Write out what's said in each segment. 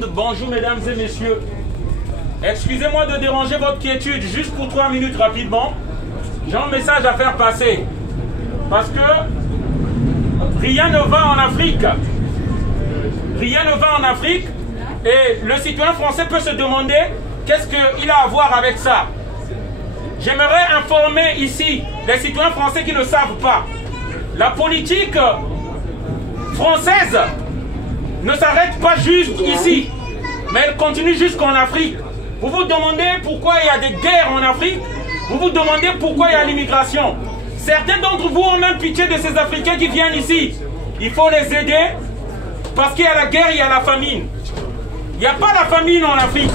monde, bonjour mesdames et messieurs. Excusez-moi de déranger votre quiétude juste pour 3 minutes rapidement. J'ai un message à faire passer. Parce que rien ne va en Afrique. Rien ne va en Afrique. Et le citoyen français peut se demander qu'est-ce qu'il a à voir avec ça. J'aimerais informer ici les citoyens français qui ne savent pas. La politique française ne s'arrête pas juste ici, mais elle continue jusqu'en Afrique. Vous vous demandez pourquoi il y a des guerres en Afrique. Vous vous demandez pourquoi il y a l'immigration. Certains d'entre vous ont même pitié de ces Africains qui viennent ici. Il faut les aider parce qu'il y a la guerre, il y a la famine. Il n'y a pas la famine en Afrique.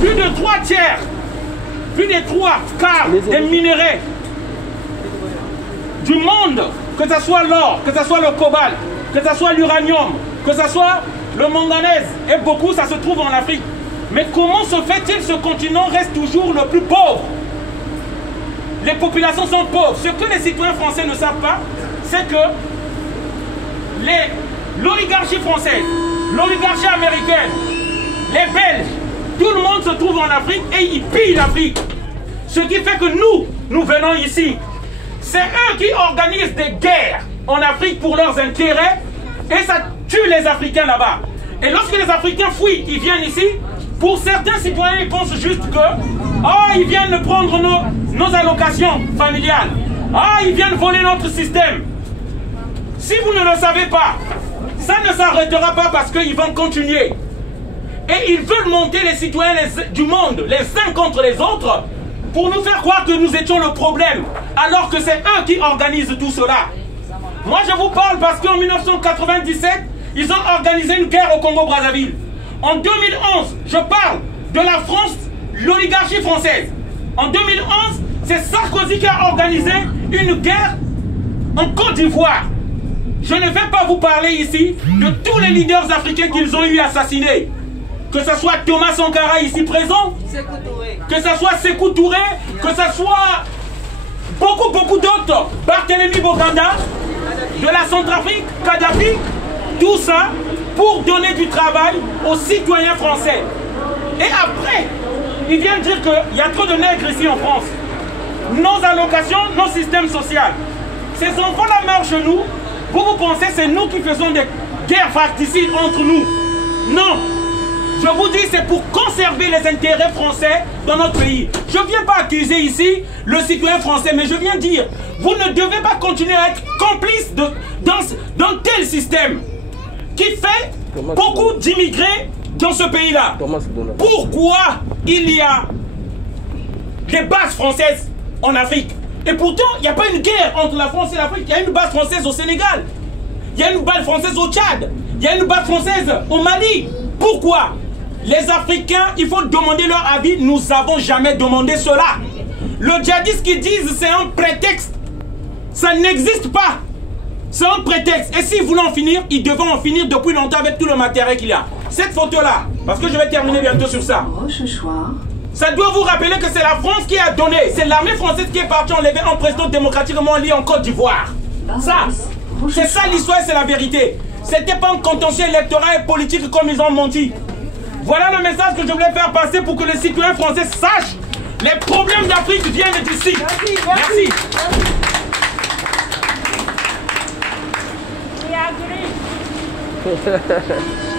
Plus de 3 tiers, plus de 3 quarts des minéraux du monde, que ce soit l'or, que ce soit le cobalt, que ce soit l'uranium, que ce soit le manganèse, et beaucoup ça se trouve en Afrique. Mais comment se fait-il que ce continent reste toujours le plus pauvre? Les populations sont pauvres. Ce que les citoyens français ne savent pas, c'est que l'oligarchie française, l'oligarchie américaine, les Belges, tout le monde se trouve en Afrique et ils pillent l'Afrique. Ce qui fait que nous venons ici. C'est eux qui organisent des guerres en Afrique pour leurs intérêts et ça tue les Africains là-bas. Et lorsque les Africains fuient, ils viennent ici, pour certains citoyens, ils pensent juste que ils viennent prendre nos allocations familiales. Ils viennent voler notre système. Si vous ne le savez pas, ça ne s'arrêtera pas parce qu'ils vont continuer. Et ils veulent monter les citoyens du monde, les uns contre les autres, pour nous faire croire que nous étions le problème, alors que c'est eux qui organisent tout cela. Moi, je vous parle parce qu'en 1997, ils ont organisé une guerre au Congo-Brazzaville. En 2011, je parle de la France, l'oligarchie française. En 2011, c'est Sarkozy qui a organisé une guerre en Côte d'Ivoire. Je ne vais pas vous parler ici de tous les leaders africains qu'ils ont eu assassinés. Que ce soit Thomas Sankara ici présent, que ce soit Sékou Touré, que ce soit beaucoup d'autres, Barthélemy Boganda, de la Centrafrique, Kadhafi, tout ça pour donner du travail aux citoyens français. Et après, ils viennent dire qu'il y a trop de nègres ici en France. Nos allocations, nos systèmes sociaux. Ces enfants-là meurent chez nous. Vous pensez que c'est nous qui faisons des guerres fratricides entre nous? Non. Je vous dis, c'est pour conserver les intérêts français dans notre pays. Je ne viens pas accuser ici le citoyen français, mais je viens dire, vous ne devez pas continuer à être complice dans tel système qui fait beaucoup d'immigrés dans ce pays-là. Pourquoi il y a des bases françaises en Afrique? Et pourtant, il n'y a pas une guerre entre la France et l'Afrique. Il y a une base française au Sénégal. Il y a une base française au Tchad. Il y a une base française au Mali. Pourquoi? Les Africains, il faut demander leur avis. Nous n'avons jamais demandé cela. Le djihadiste qui disent c'est un prétexte. Ça n'existe pas. C'est un prétexte. Et s'ils voulaient en finir, ils devaient en finir depuis longtemps avec tout le matériel qu'il y a. Cette photo-là, parce que je vais terminer bientôt sur ça. Ça doit vous rappeler que c'est la France qui a donné. C'est l'armée française qui est partie enlever un président démocratiquement élu en Côte d'Ivoire. Ça, c'est ça l'histoire, c'est la vérité. C'était pas un contentieux électoral et politique comme ils ont menti. Voilà le message que je voulais faire passer pour que les citoyens français sachent les problèmes d'Afrique viennent d'ici. Merci. Merci.